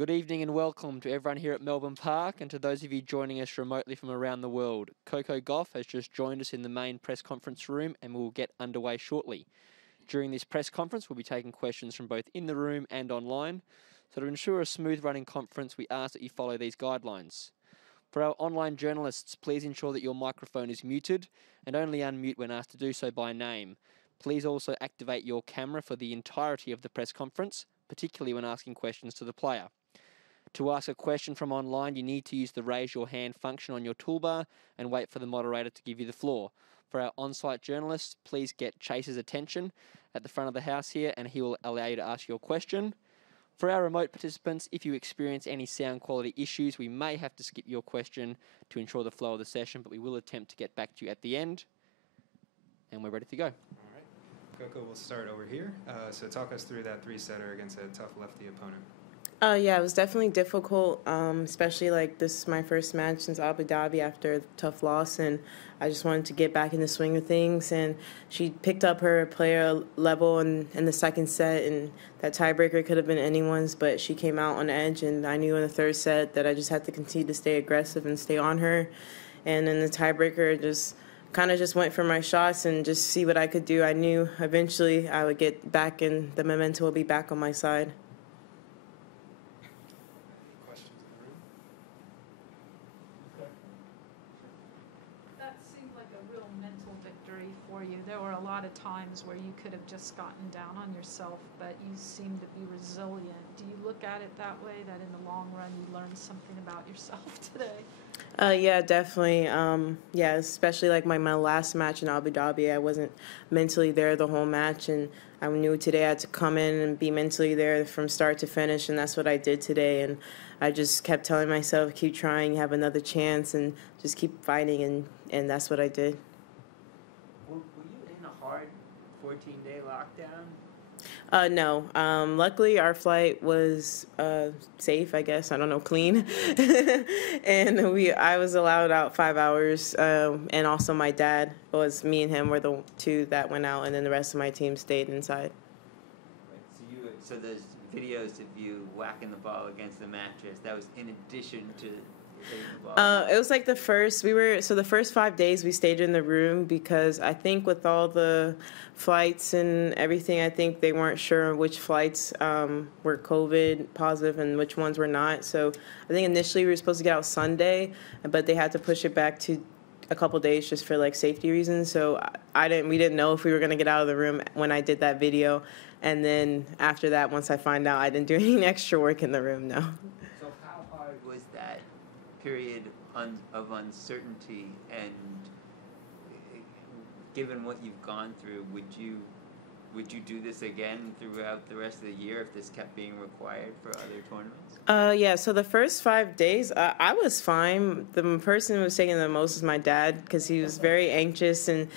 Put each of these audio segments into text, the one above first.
Good evening and welcome to everyone here at Melbourne Park and to those of you joining us remotely from around the world. Coco Gauff has just joined us in the main press conference room and we'll get underway shortly. During this press conference, we'll be taking questions from both in the room and online. So to ensure a smooth running conference, we ask that you follow these guidelines. For our online journalists, please ensure that your microphone is muted and only unmute when asked to do so by name. Please also activate your camera for the entirety of the press conference, particularly when asking questions to the player. To ask a question from online, you need to use the raise your hand function on your toolbar and wait for the moderator to give you the floor. For our on-site journalists, please get Chase's attention at the front of the house here and he will allow you to ask your question. For our remote participants, if you experience any sound quality issues, we may have to skip your question to ensure the flow of the session, but we will attempt to get back to you at the end. And we're ready to go. All right. Coco, we'll start over here. So talk us through that three-setter against a tough lefty opponent. Yeah, it was definitely difficult, especially like this is my first match since Abu Dhabi after a tough loss, and I just wanted to get back in the swing of things. And she picked up her player level in the second set, and that tiebreaker could have been anyone's, but she came out on edge, and I knew in the third set that I just had to continue to stay aggressive and stay on her. And in the tiebreaker, just kind of just went for my shots and just see what I could do. I knew eventually I would get back and the momentum would be back on my side. Victory for you. There were a lot of times where you could have just gotten down on yourself, but you seem to be resilient. Do you look at it that way, that in the long run you learned something about yourself today? Yeah, definitely. Yeah, especially like my last match in Abu Dhabi, I wasn't mentally there the whole match, and I knew today I had to come in and be mentally there from start to finish, and that's what I did today. And I just kept telling myself, keep trying, have another chance, and just keep fighting, and that's what I did. Were you in a hard 14-day lockdown? No. Luckily, our flight was safe, I guess. I don't know, clean. And I was allowed out 5 hours. And also my dad me and him were the two that went out, and then the rest of my team stayed inside. Right, so there's videos of you whacking the ball against the mattress. That was in addition to... It was like the first 5 days we stayed in the room because I think with all the flights and everything, I think they weren't sure which flights were COVID positive and which ones were not. So I think initially we were supposed to get out Sunday, but they had to push it back to a couple days just for like safety reasons. So we didn't know if we were going to get out of the room when I did that video. And then after that, once I find out, I didn't do any extra work in the room, no. So how hard was that period of uncertainty, and given what you've gone through, would you do this again throughout the rest of the year if this kept being required for other tournaments? Yeah, so the first 5 days, I was fine. The person who was taking the most was my dad because he was very anxious, and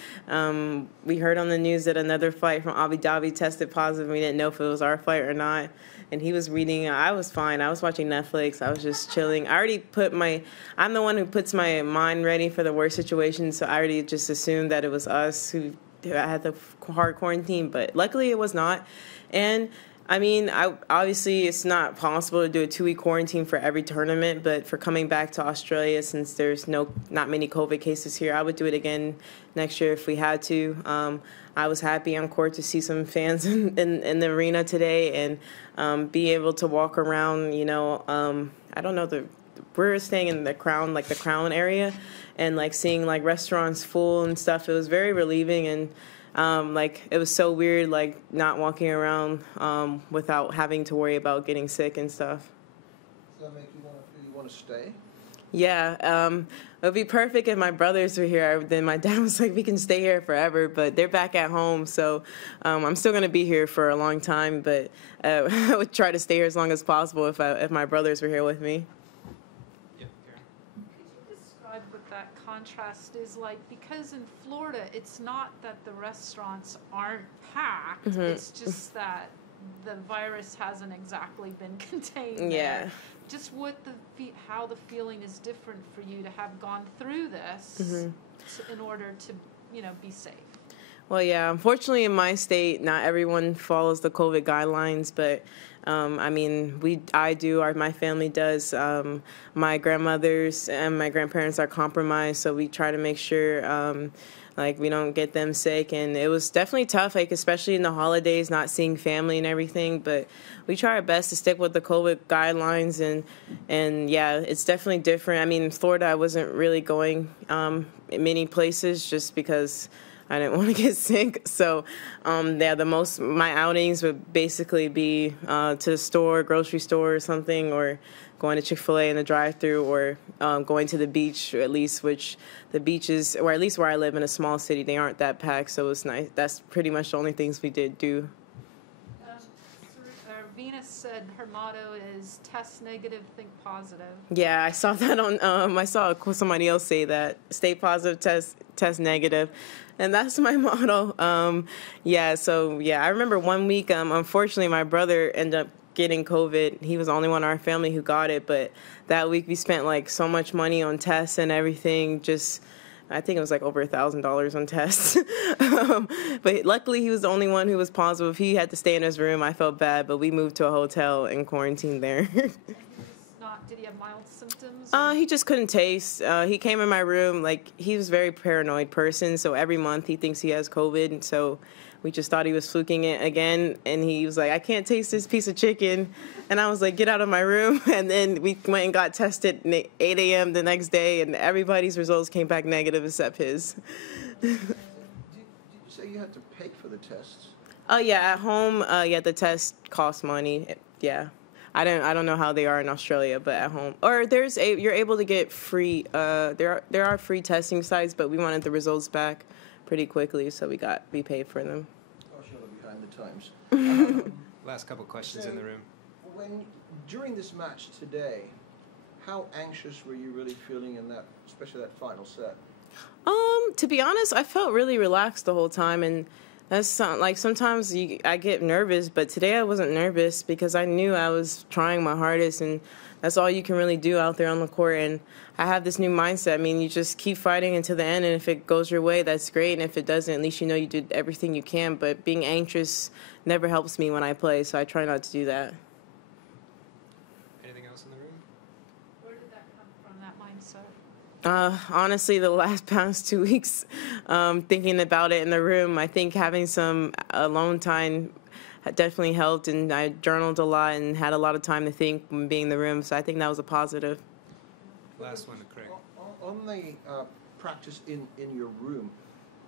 we heard on the news that another flight from Abu Dhabi tested positive. We didn't know if it was our flight or not, and he was reading. I was fine. I was watching Netflix. I was just chilling. I'm the one who puts my mind ready for the worst situation, so I already just assumed that it was us who had the hard quarantine, but luckily it was not. And I mean, obviously it's not possible to do a 2-week quarantine for every tournament, but for coming back to Australia, since there's not many COVID cases here, I would do it again next year if we had to. I was happy on court to see some fans in the arena today and be able to walk around, I don't know, we're staying in the Crown area, and like seeing like restaurants full and stuff. It was very relieving, and it was so weird like not walking around without having to worry about getting sick and stuff. Does that make you want to stay? Yeah, it would be perfect if my brothers were here. Then my dad was like, we can stay here forever, but they're back at home, so I'm still going to be here for a long time, but I would try to stay here as long as possible if my brothers were here with me. What that contrast is like, because in Florida it's not that the restaurants aren't packed, it's just that the virus hasn't exactly been contained there. Just how the feeling is different for you to have gone through this in order to be safe. Well, yeah, unfortunately in my state, not everyone follows the COVID guidelines, but I mean, my family does. My grandmothers and my grandparents are compromised, so we try to make sure, like, we don't get them sick. And it was definitely tough, like, especially in the holidays, not seeing family and everything. But we try our best to stick with the COVID guidelines, and yeah, it's definitely different. I mean, in Florida, I wasn't really going in many places just because I didn't want to get sick. So, yeah, my outings would basically be to the store, grocery store or something, or going to Chick-fil-A in the drive-thru, or going to the beach, at least, which the beaches, or at least where I live in a small city, they aren't that packed, so it's nice. That's pretty much the only things we did do. Venus said her motto is test negative, think positive. Yeah, I saw that I saw somebody else say that. Stay positive, test negative. And that's my motto. Yeah, so, yeah, I remember one week, unfortunately, my brother ended up getting COVID. He was the only one in our family who got it, but that week we spent, like, so much money on tests and everything, I think it was like over $1,000 on tests. But luckily he was the only one who was positive. He had to stay in his room. I felt bad, but we moved to a hotel and quarantined there. Did he have mild symptoms? He just couldn't taste. He came in my room, like, he was a very paranoid person, so every month he thinks he has COVID, and so we just thought he was fluking it again, and he was like, I can't taste this piece of chicken. And I was like, get out of my room. And then we went and got tested 8 a.m. the next day, and everybody's results came back negative except his. Did you say you had to pay for the tests? Oh, yeah, at home, the test costs money. Yeah. I don't know how they are in Australia, but at home. Or you're able to get free, there are free testing sites, but we wanted the results back pretty quickly, so we paid for them. Gosh, you're behind the times. Last couple questions in the room. During this match today, how anxious were you really feeling in that, especially that final set? To be honest, I felt really relaxed the whole time, and that's like sometimes I get nervous, but today I wasn't nervous because I knew I was trying my hardest, and that's all you can really do out there on the court. And I have this new mindset. I mean, you just keep fighting until the end, and if it goes your way, that's great. And if it doesn't, at least you know you did everything you can. But being anxious never helps me when I play, so I try not to do that. Anything else in the room? Where did that come from, that mindset? Honestly, the past 2 weeks, thinking about it in the room, I think having some alone time definitely helped, and I journaled a lot and had a lot of time to think when being in the room, so I think that was a positive. Last one to Craig. On the practice in your room,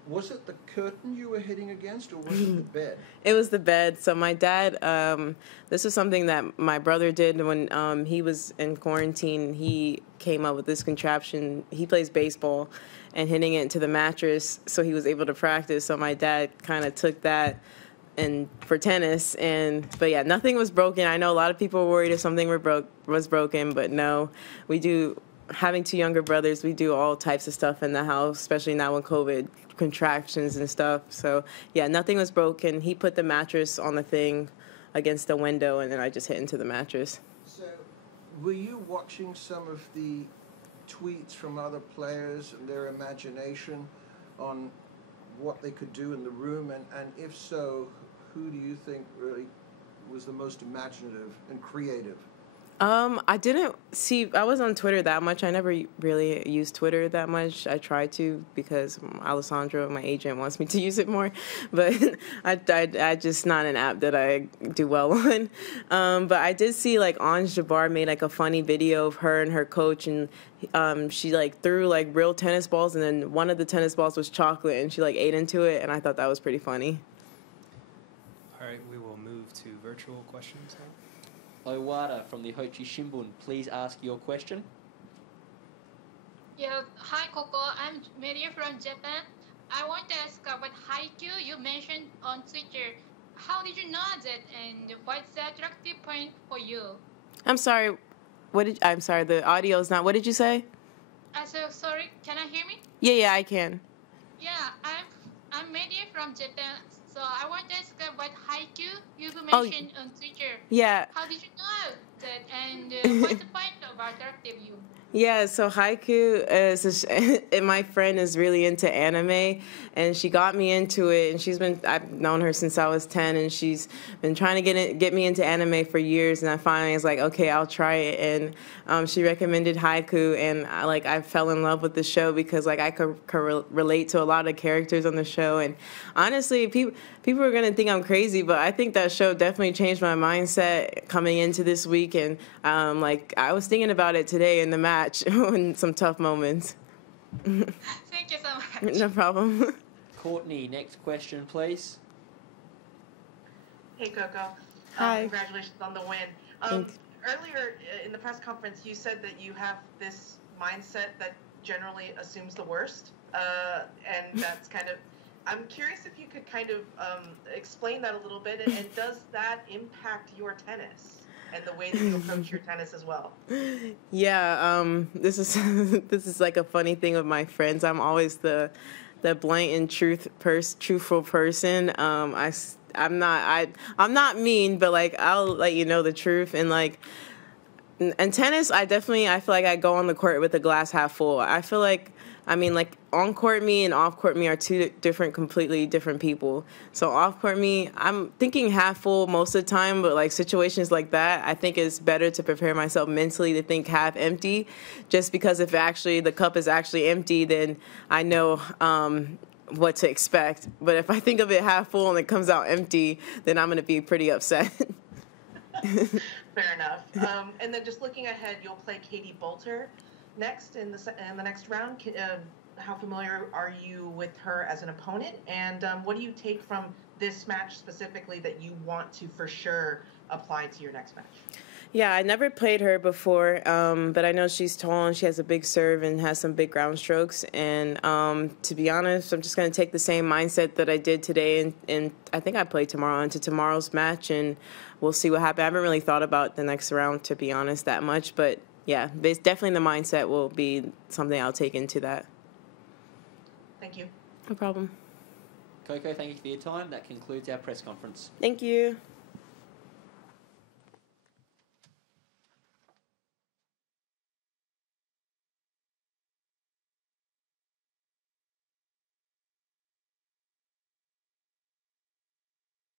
was it the curtain you were hitting against, or was it the bed? It was the bed. So my dad, this is something that my brother did when he was in quarantine. He came up with this contraption. He plays baseball and hitting it into the mattress, so he was able to practice. So my dad kind of took that and for tennis, but yeah, nothing was broken. I know a lot of people were worried if something was broken, but no, we do. Having two younger brothers, we do all types of stuff in the house, especially now with COVID, contractions and stuff. So yeah, nothing was broken. He put the mattress on the thing against the window, and then I just hit into the mattress. So, were you watching some of the tweets from other players and their imagination on what they could do in the room, and if so, who do you think really was the most imaginative and creative? I was on Twitter that much. I never really used Twitter that much. I try to because Alessandro, my agent, wants me to use it more, but I just not an app that I do well on. But I did see like Anj Jabbar made like a funny video of her and her coach, and she like threw like real tennis balls, and then one of the tennis balls was chocolate, and she like ate into it, and I thought that was pretty funny. All right, we will move to virtual questions now. Owada from the Hochi Shimbun, please ask your question. Yeah, hi Coco, I'm Maria from Japan. I want to ask about haiku you mentioned on Twitter. How did you know that, and what's the attractive point for you? I'm sorry. I'm sorry. The audio is not. What did you say? So sorry. Can I hear me? Yeah, I can. Yeah, I'm Maria from Japan. So I want to ask about haiku you mentioned on Twitter. Yeah. How did you know that, and what's the point of attractive you? Yeah, so haiku is and my friend is really into anime, and she got me into it. And I've known her since I was 10, and she's been trying to get me into anime for years. And I finally was like, okay, I'll try it. And she recommended haiku, and I fell in love with the show because I could relate to a lot of characters on the show. And honestly, people are gonna think I'm crazy, but I think that show definitely changed my mindset coming into this week. And I was thinking about it today in the match in some tough moments. Thank you so much. No problem. Courtney, next question, please. Hey, Coco. Hi. Congratulations on the win. Thanks. Earlier in the press conference, you said that you have this mindset that generally assumes the worst, and that's kind of. I'm curious if you could kind of explain that a little bit, and does that impact your tennis and the way that you approach your tennis as well? Yeah, this is this is like a funny thing with my friends. I'm always the blatant truthful person. I'm not mean, but I'll let you know the truth. And in tennis, I feel like I go on the court with the glass half full. On court me and off court me are two completely different people. So off court me, I'm thinking half full most of the time, but situations like that, I think it's better to prepare myself mentally to think half empty, just because if actually the cup is actually empty, then I know what to expect. But if I think of it half full and it comes out empty, then I'm going to be pretty upset. Fair enough. And then just looking ahead, you'll play Katie Bolter next in the next round. How familiar are you with her as an opponent, and what do you take from this match specifically that you want to for sure apply to your next match? Yeah, I never played her before, but I know she's tall and she has a big serve and has some big ground strokes. And to be honest, I'm just going to take the same mindset that I did today, and I think I play tomorrow into tomorrow's match, and we'll see what happens. I haven't really thought about the next round, to be honest, that much, but yeah, it's definitely the mindset will be something I'll take into that. Thank you. No problem. Coco, thank you for your time. That concludes our press conference. Thank you.